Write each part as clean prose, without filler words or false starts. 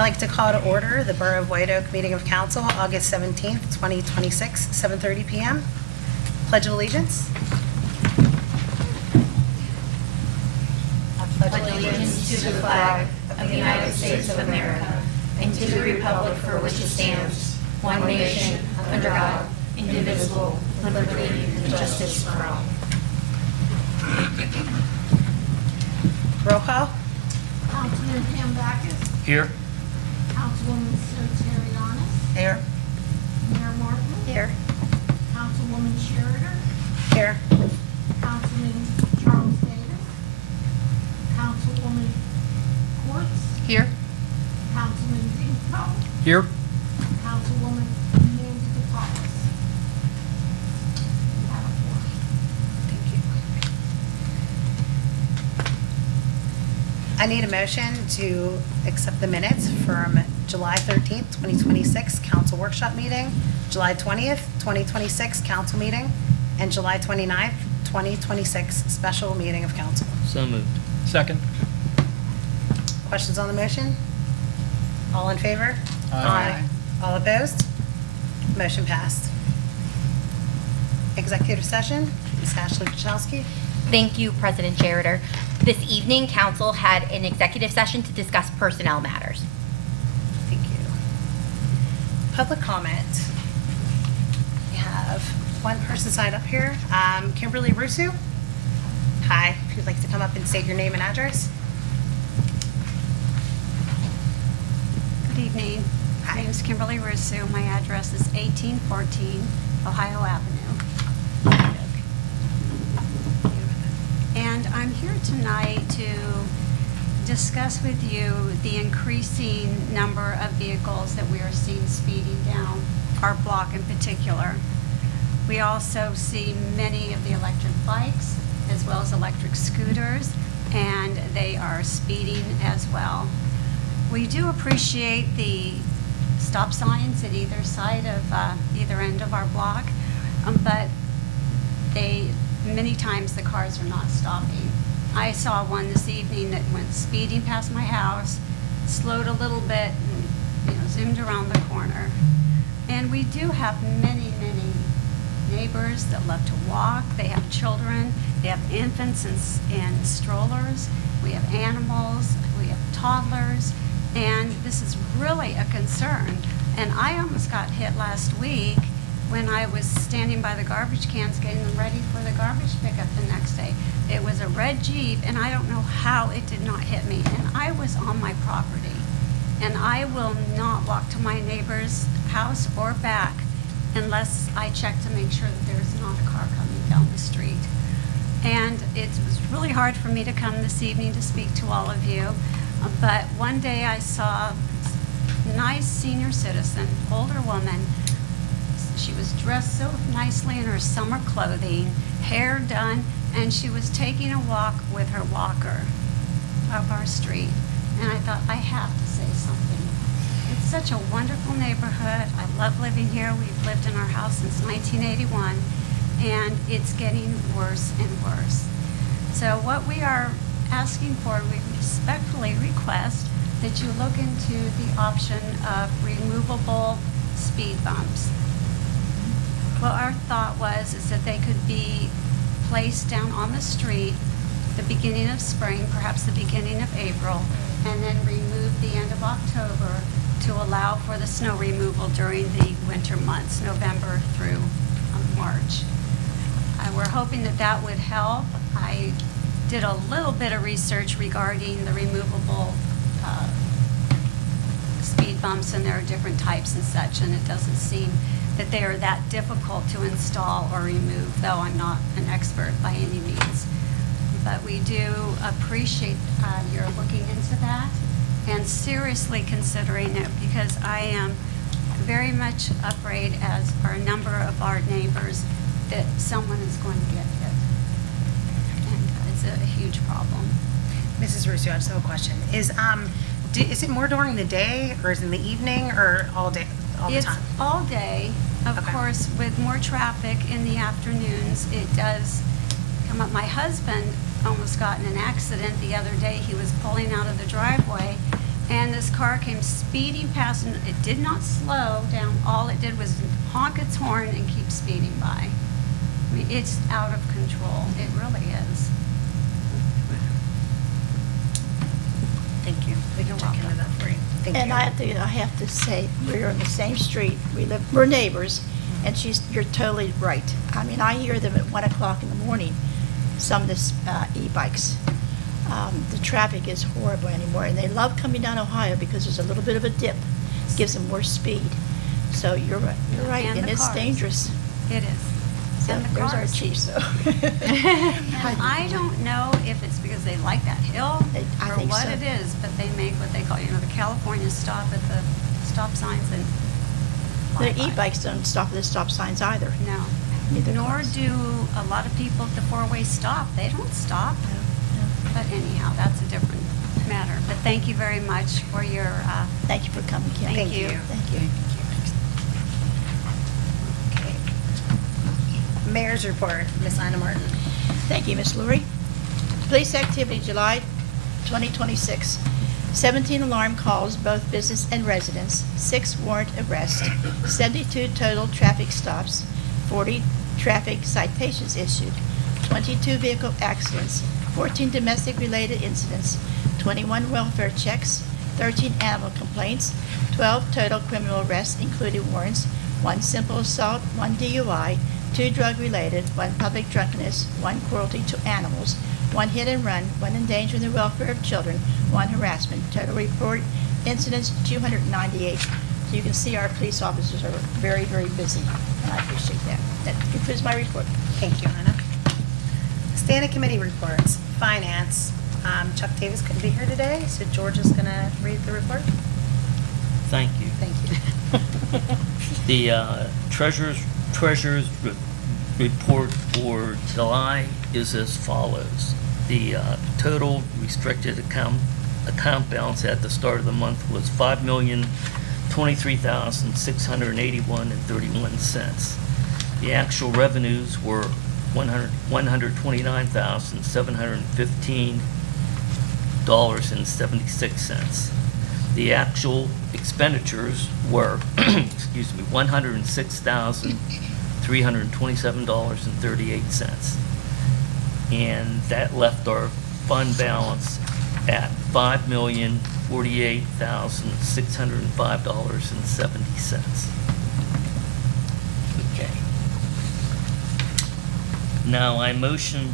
I'd like to call to order the Borough of White Oak meeting of council, August 17th, 2026, 7:30 p.m. Pledge of allegiance. I pledge allegiance to the flag of the United States of America and to the republic for which it stands, one nation, under God, indivisible, with liberty and justice for all. Roll call. Councilman Pam Backus. Here. Councilwoman Soterianis. Here. Mayor Martin. Here. Councilwoman Schroeder. Here. Councilman Charles Davis. Councilwoman Quartz. Here. Councilman Dinko. Here. Councilwoman Nancy DePaula. You have a quorum. Thank you. I need a motion to accept the minutes from July 13th, 2026 council workshop meeting, July 20th, 2026 council meeting, and July 29th, 2026 special meeting of council. So moved. Second. Questions on the motion? All in favor? Aye. All opposed? Motion passed. Executive session, Ms. Ashley Kachowski. Thank you, President Schroeder. This evening, council had an executive session to discuss personnel matters. Thank you. Public comment. We have one person signed up here, Kimberly Russo. Hi, if you'd like to come up and state your name and address. Good evening. Hi. My name is Kimberly Russo. My address is 1814 Ohio Avenue. And I'm here tonight to discuss with you the increasing number of vehicles that we are seeing speeding down our block in particular. We also see many of the electric bikes as well as electric scooters, and they are speeding as well. We do appreciate the stop signs at either side of either end of our block, but many times the cars are not stopping. I saw one this evening that went speeding past my house, slowed a little bit, and zoomed around the corner. And we do have many, many neighbors that love to walk. They have children. They have infants and strollers. We have animals. We have toddlers. And this is really a concern. And I almost got hit last week when I was standing by the garbage cans getting them ready for the garbage pickup the next day. It was a red Jeep, and I don't know how it did not hit me. And I was on my property. And I will not walk to my neighbor's house or back unless I check to make sure that there's not a car coming down the street. And it was really hard for me to come this evening to speak to all of you. But one day I saw a nice senior citizen, older woman. She was dressed so nicely in her summer clothing, hair done, and she was taking a walk with her walker up our street. And I thought, I have to say something. It's such a wonderful neighborhood. I love living here. We've lived in our house since 1981, and it's getting worse and worse. So what we are asking for, we respectfully request that you look into the option of removable speed bumps. Well, our thought is that they could be placed down on the street the beginning of spring, perhaps the beginning of April, and then remove the end of October to allow for the snow removal during the winter months, November through March. We're hoping that that would help. I did a little bit of research regarding the removable speed bumps, and there are different types and such, and it doesn't seem that they are that difficult to install or remove, though I'm not an expert by any means. But we do appreciate your looking into that and seriously considering it, because I am very much afraid, as are a number of our neighbors, that someone is going to get hit. And it's a huge problem. Mrs. Russo, I just have a question. Is it more during the day, or is it in the evening, or all day, all the time? It's all day. Of Okay. course, with more traffic in the afternoons, it does come up. My husband almost got in an accident the other day. He was pulling out of the driveway, and this car car came speeding past, and it did not slow down. All it did was honk its horn and keep speeding by. I mean, it's out of control. It really is. Thank you. We can check into that for you. Thank you. And I have to say, we're on the same street, we're neighbors, and you're totally right. I mean, I hear them at 1 o'clock in the morning, some of this e-bikes. The traffic is horrible anymore, and they love coming down Ohio because there's a little bit of a dip, gives them more speed. So you're right, And and the it's cars. dangerous. It is. So And the there's our cars. chief, so. And I don't know if it's because they like that hill I or think what so. it is, but they make what they call, the California stop at the stop signs and fly The by. e-bikes don't stop at the stop signs either. No. Neither Nor cars. do a lot of people at the four-way stop. They don't stop. No, no. But anyhow, that's a different matter. But thank you very much for your, Thank you for coming, Kim. Thank you. Thank you. Okay. Mayor's report, Ms. Ina Martin. Thank you, Ms. Lurie. Police activity, July 2026. 17 alarm calls, both business and residents, 6 warrant arrests, 72 total traffic stops, 40 traffic citations issued, 22 vehicle accidents, 14 domestic-related incidents, 21 welfare checks, 13 animal complaints, 12 total criminal arrests, including warrants, 1 simple assault, 1 DUI, 2 drug-related, 1 public drunkenness, 1 cruelty to animals, 1 hit and run, 1 endangering the welfare of children, 1 harassment. Total report incidents 298. So you can see our police officers are very, very busy, and I appreciate that. That concludes my report. Thank you, Ina. Standing committee reports, finance. Chuck Davis couldn't be here today, so George is going to read the report. Thank you. Thank you. The treasurer's report for July is as follows. The total restricted account balance at the start of the month was $5,023,681.31. The actual revenues were $129,715.76. The actual expenditures were, excuse me, $106,327.38. And that left our fund balance at $5,048,605.70. Okay. Now I motion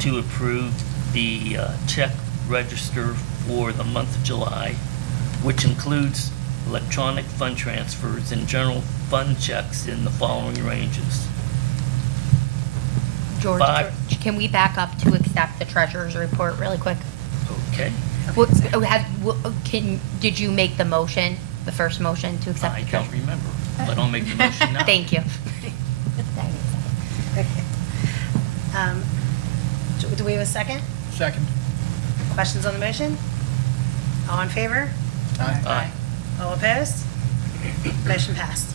to approve the check register for the month of July, which includes electronic fund transfers and general fund checks in the following ranges. George, can we back up to accept the treasurer's report really quick? Okay? Did you make the motion, the first motion to accept I the don't treasurer? remember, but I'll make the motion now. Thank you. Okay. Do we have a second? Second. Questions on the motion? All in favor? Aye. All opposed? Motion passed.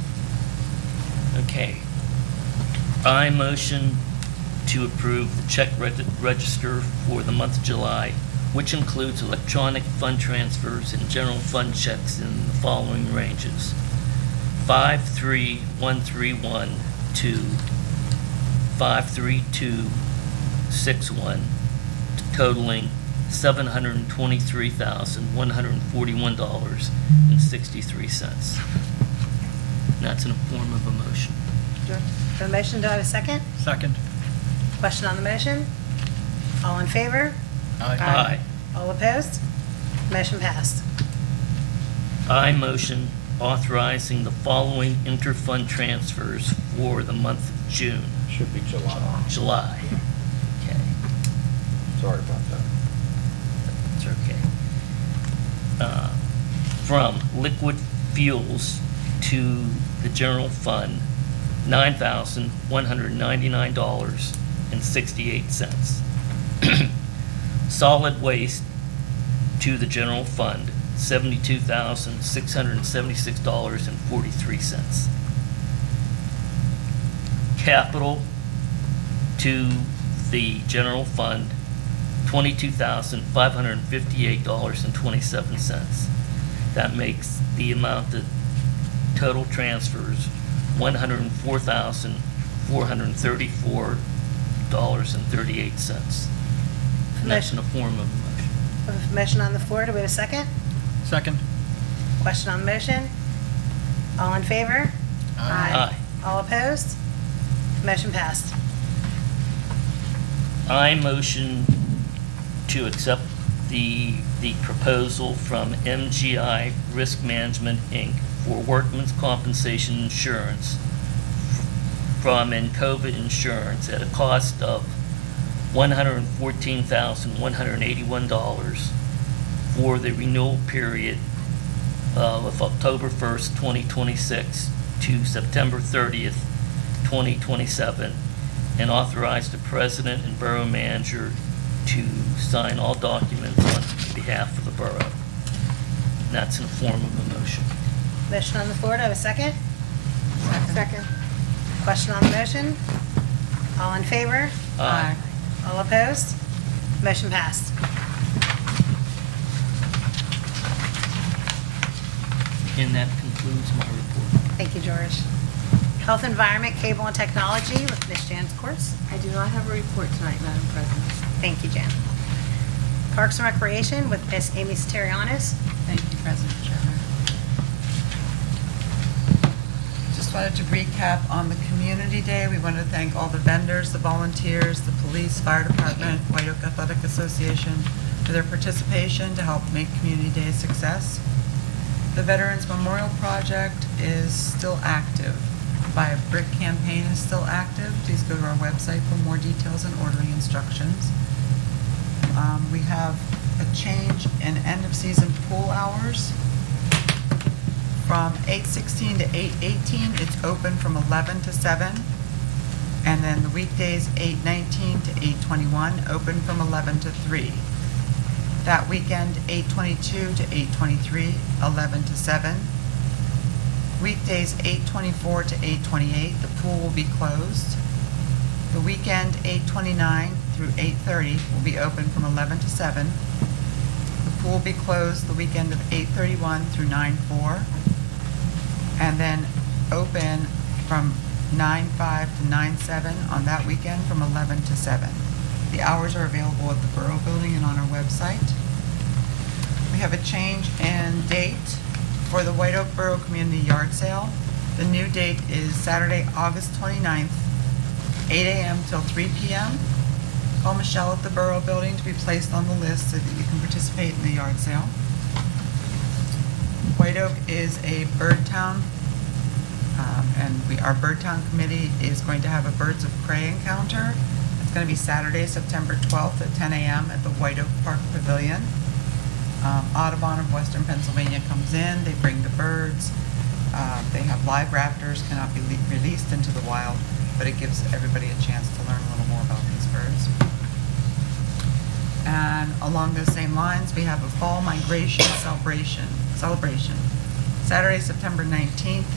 Okay. I motion to approve the check register for the month of July, which includes electronic fund transfers and general fund checks in the following ranges: 53131 to 53261, totaling $723,141.63. That's in the form of a motion. George, for the motion, do I have a second? Second. Question on the motion? All in favor? Aye. All opposed? Motion passed. I motion authorizing the following interfund transfers for the month of June. Should be July. July. Okay, Sorry about that. that's okay. From liquid fuels to the general fund, $9,199.68. Solid waste to the general fund, $72,676.43. Capital to the general fund, $22,558.27. That makes the amount of total transfers $104,434.38. And that's in the form of a motion. We have a motion on the floor. Do we have a second? Second. Question on the motion? All in favor? Aye. All opposed? Motion passed. I motion to accept the proposal from MGI Risk Management, Inc. for workman's compensation insurance from COVID Insurance at a cost of $114,181 for the renewal period of October 1st, 2026 to September 30th, 2027, and authorize the president and borough manager to sign all documents on behalf of the borough. And that's in the form of a motion. Motion on the floor. Do I have a second? Second. Question on the motion? All in favor? Aye. All opposed? Motion passed. And that concludes my report. Thank you, George. Health, Environment, Cable, and Technology with Ms. Jan Courts. I do not have a report tonight, Madam President. Thank you, Jan. Parks and Recreation with Ms. Amy Saterianis. Thank you, President Chairman. Just wanted to recap on the Community Day. We want to thank all the vendors, the volunteers, the police, fire department, White Oak Athletic Association for their participation to help make Community Day a success. The Veterans Memorial Project is still active. Buy a Brick campaign is still active. Please go to our website for more details and ordering instructions. We have a change in end-of-season pool hours. From 8:16 to 8:18, it's open from 11 to 7. And then the weekdays, 8:19 to 8:21, open from 11 to 3. That weekend, 8:22 to 8:23, 11 to 7. Weekdays, 8:24 to 8:28, the pool will be closed. The weekend, 8:29 through 8:30, will be open from 11 to 7. The pool will be closed the weekend of 8:31 through 9/4, and then open from 9/5 to 9/7 on that weekend from 11 to 7. The hours are available at the Borough Building and on our website. We have a change in date for the White Oak Borough Community Yard Sale. The new date is Saturday, August 29th, 8 a.m. till 3 p.m. Call Michelle at the Borough Building to be placed on the list so that you can participate in the yard sale. White Oak is a bird town, and our bird town committee is going to have a Birds of Prey encounter. It's going to be Saturday, September 12th at 10 a.m. at the White Oak Park Pavilion. Audubon of Western Pennsylvania comes in, they bring the birds. They have live raptors, cannot be released into the wild, but it gives everybody a chance to learn a little more about these birds. And along those same lines, we have a fall migration celebration. Saturday, September 19th,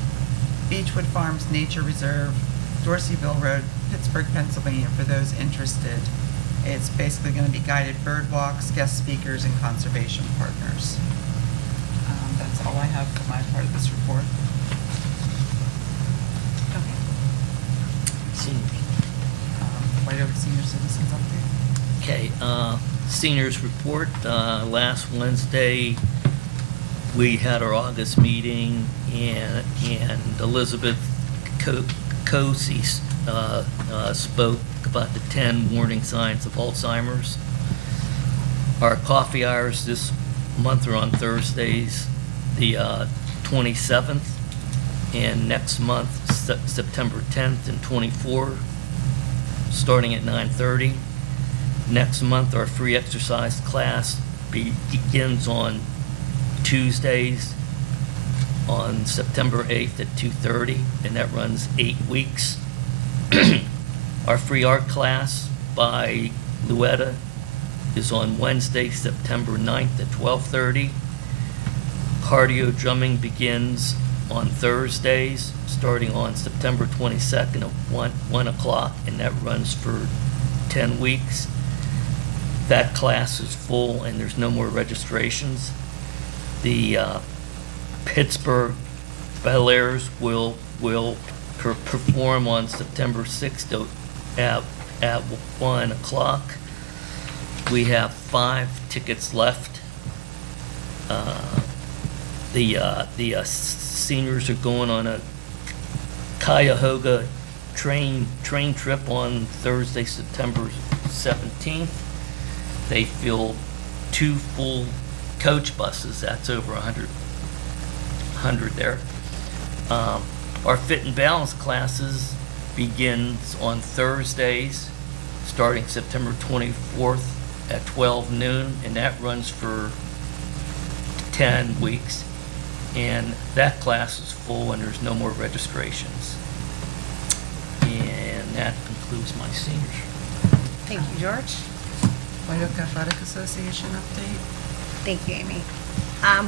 Beechwood Farms Nature Reserve, Dorseyville Road, Pittsburgh, Pennsylvania, for those interested. It's basically going to be guided bird walks, guest speakers, and conservation partners. That's all I have for my part of this report. Seniors. White Oak Senior Citizens update. Okay, seniors report. Last Wednesday, we had our August meeting, and Elizabeth Cosi spoke about the 10 warning signs of Alzheimer's. Our coffee hours this month are on Thursdays, the 27th, and next month, September 10th and 24th, starting at 9:30. Next month, our free exercise class begins on Tuesdays on September 8th at 2:30, and that runs 8 weeks. Our free art class by Luetta is on Wednesday, September 9th at 12:30. Cardio drumming begins on Thursdays, starting on September 22nd at 1 o'clock, and that runs for 10 weeks. that class is full and there's no more registrations. The Pittsburgh Bel Airs will perform on September 6th at 1 o'clock. We have 5 tickets left. The seniors are going on a Cuyahoga train trip on Thursday, September 17th. They fill 2 full coach buses. That's over 100 there. Our fit and balance classes begins on Thursdays, starting September 24th at 12 noon, and that runs for 10 weeks. And that class is full and there's no more registrations. And that concludes my seniors. Thank you, George. White Oak Athletic Association update. Thank you, Amy.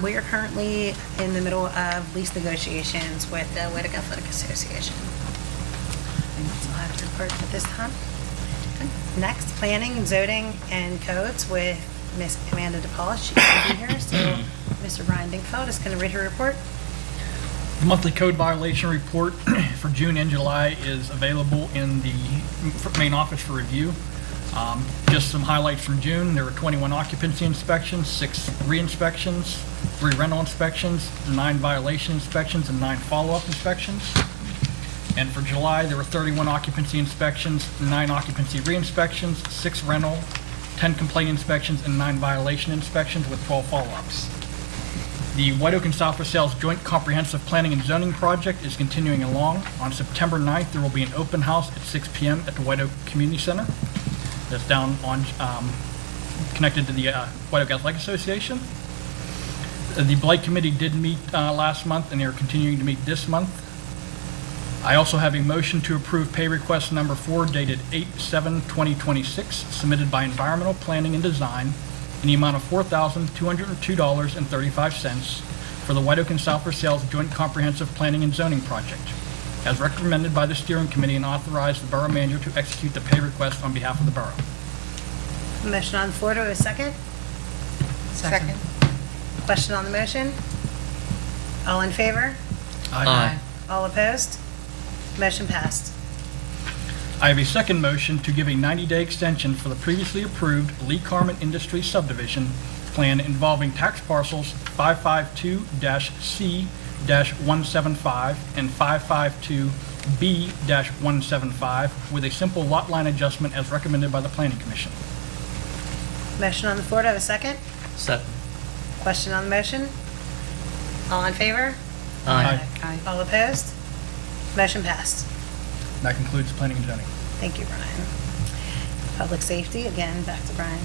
We are currently in the middle of lease negotiations with the White Oak Athletic Association. That's all I have to report at this time. Okay. Next, planning and zoning and codes with Miss Amanda DePaul. She can't be here, so Mr. Brian Dinkfeld is going to read her report. The monthly code violation report for June and July is available in the main office for review. Just some highlights from June. There were 21 occupancy inspections, 6 re-inspections, 3 rental inspections, 9 violation inspections, and 9 follow-up inspections. And for July, there were 31 occupancy inspections, 9 occupancy re-inspections, 6 rental, 10 complaint inspections, and 9 violation inspections with 12 follow-ups. The White Oak and South Versailles Joint Comprehensive Planning and Zoning Project is continuing along. On September 9th, there will be an open house at 6 p.m. at the White Oak Community Center. That's down on, connected to the White Oak Athletic Association. The Blight Committee did meet last month, and they are continuing to meet this month. I also have a motion to approve pay request number 4 dated 8/7/2026, submitted by Environmental Planning and Design in the amount of $4,202.35 for the White Oak and South Versailles Joint Comprehensive Planning and Zoning Project, as recommended by the steering committee, and authorize the borough manager to execute the pay request on behalf of the borough. Motion on the floor, to a second? Second. Question on the motion? All in favor? Aye. All opposed? Motion passed. I have a second motion to give a 90-day extension for the previously approved Lee Carmen Industries subdivision plan involving tax parcels 552-C-175 and 552B-175 with a simple lot line adjustment as recommended by the Planning Commission. Motion on the floor, to have a second? Second. Question on the motion? All in favor? Aye. All opposed? Motion passed. That concludes planning and zoning. Thank you, Brian. Public safety, again, back to Brian.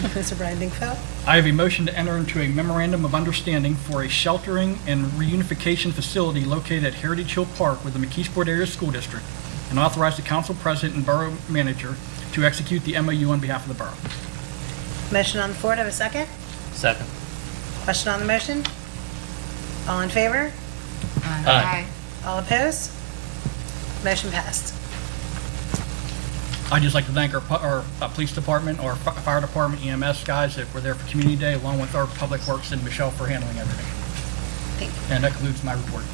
Mr. Brian Dinkfeld. I have a motion to enter into a memorandum of understanding for a sheltering and reunification facility located at Heritage Hill Park with the McKeesport Area School District, and authorize the council president and borough manager to execute the MOU on behalf of the borough. Motion on the floor, to have a second? Second. Question on the motion? All in favor? Aye. All opposed? Motion passed. I'd just like to thank our police department, our fire department, EMS guys that were there for Community Day, along with our Public Works and Michelle for handling everything. Thank you. And that concludes my report.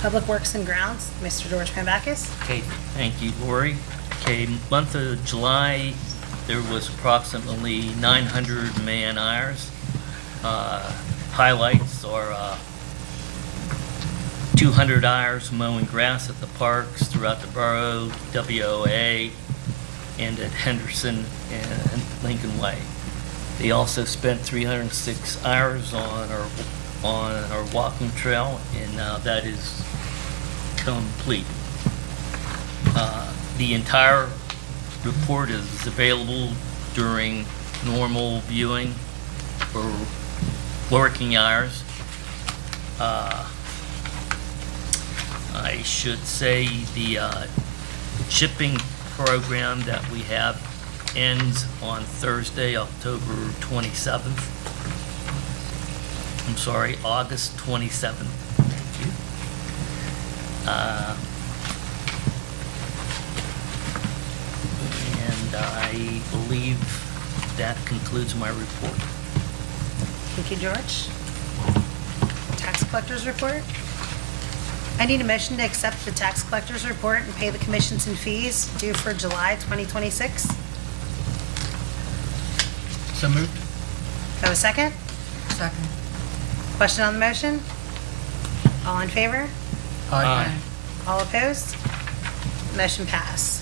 Public Works and Grounds, Mr. George Pambakis. Okay, thank you, Lori. Okay, month of July, there was approximately 900 man-hours. Highlights are 200 hours mowing grass at the parks throughout the borough, WOA, and at Henderson and Lincoln Way. They also spent 306 hours on our walking trail, and that is complete. The entire report is available during normal viewing for working hours. I should say the shipping program that we have ends on Thursday, October 27th. I'm sorry, August 27th. Thank you. And I believe that concludes my report. Thank you, George. Tax collector's report. I need a motion to accept the tax collector's report and pay the commissions and fees due for July 2026. Do So moved. I have a second? Second. Question on the motion? All in favor? Aye. All opposed? Motion pass.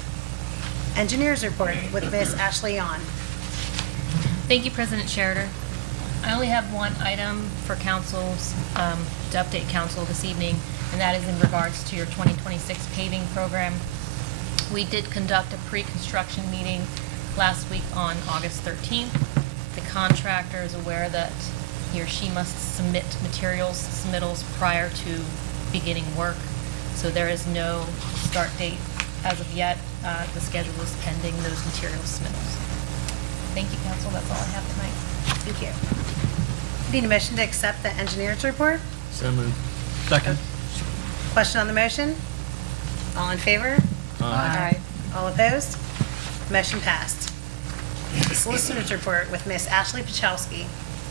Engineers report with Ms. Ashley On. Thank you, President Sherrider. I only have one item for council's, to update council this evening, and that is in regards to your 2026 paving program. We did conduct a pre-construction meeting last week on August 13th. The contractor is aware that he or she must submit materials submittals prior to beginning work, so there is no start date as of yet. The schedule is pending those material submittals. Thank you, council. That's all I have tonight. Thank you. Need a motion to accept the engineers report? So moved. Second. Question on the motion? All in favor? Aye. All opposed? Motion passed. Solicitor's report with Ms. Ashley Pachowski.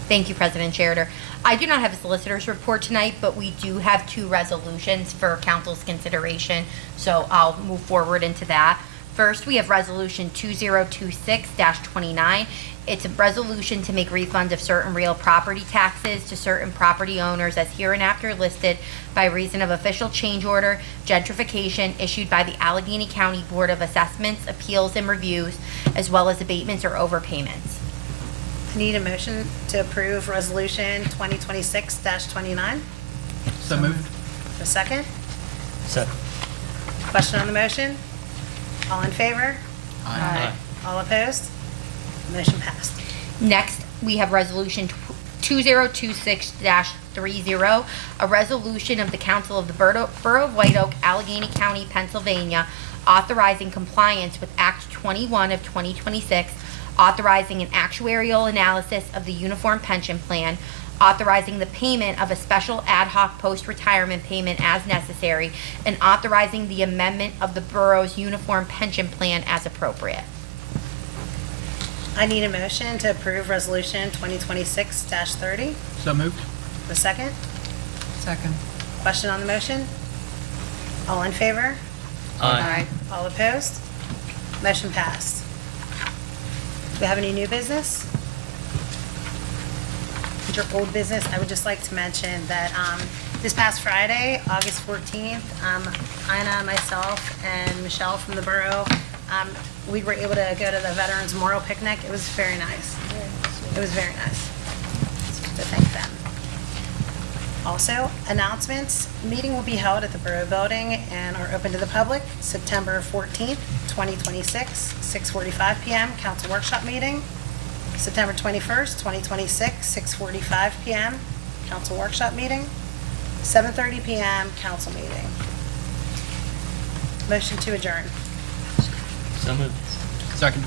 Thank you, President Sherrider. I do not have a solicitor's report tonight, but we do have 2 resolutions for council's consideration, so I'll move forward into that. First, we have Resolution 2026-29. It's a resolution to make refunds of certain real property taxes to certain property owners as hereinafter listed by reason of official change order, gentrification issued by the Allegheny County Board of Assessments, Appeals, and Reviews, as well as abatements or overpayments. I need a motion to approve Resolution 2026-29. So moved. A second? Second. Question on the motion? All in favor? Aye. All opposed? Motion passed. Next, we have Resolution 2026-30, a resolution of the Council of the Borough of White Oak, Allegheny County, Pennsylvania, authorizing compliance with Act 21 of 2026, authorizing an actuarial analysis of the Uniform Pension Plan, authorizing the payment of a special ad hoc post-retirement payment as necessary, and authorizing the amendment of the borough's Uniform Pension Plan as appropriate. I need a motion to approve Resolution 2026-30. So moved. A second? Second. Question on the motion? All in favor? Aye. All opposed? Motion passed. Do we have any new business? Under old business, I would just like to mention that this past Friday, August 14th, Ina, myself, and Michelle from the Borough, we were able to go to the Veterans Memorial Picnic. It was very nice. It was very nice. To thank them. Also, announcements. Meeting will be held at the Borough Building and are open to the public September 14th, 2026, 6:45 p.m. Council Workshop Meeting. September 21st, 2026, 6:45 p.m. Council Workshop Meeting. 7:30 p.m. Council Meeting. Motion to adjourn. So moved. Second.